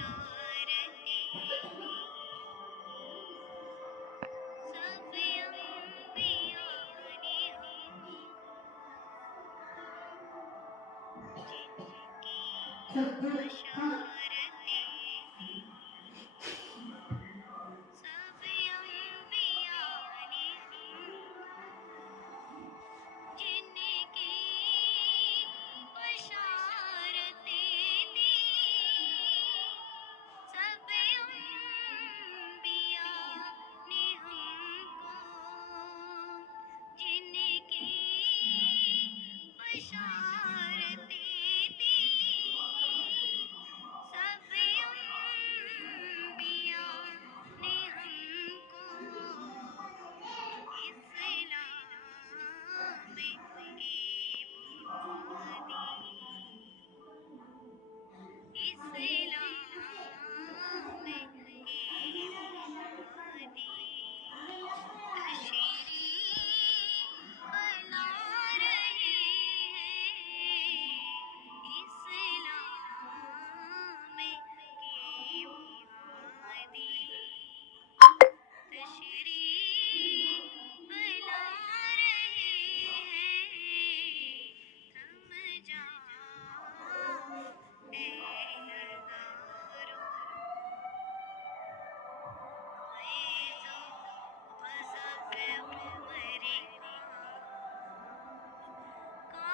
बशारते सब अम्बिया ने जिनकी बशारते सब अम्बिया ने जिनकी बशारते दी सब अम्बिया ने हमको जिनकी बशारते दी सब अम्बिया ने हमको इस्लाम की बुनियादी इस्लाम की बुनियादी तशरीफ ला रहे हैं इस्लाम की बुनियादी तशरीफ ला रहे हैं थम जाओ ए नज़ारो फ़ैज़ो वसफ़ उमर का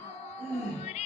काफ़ूर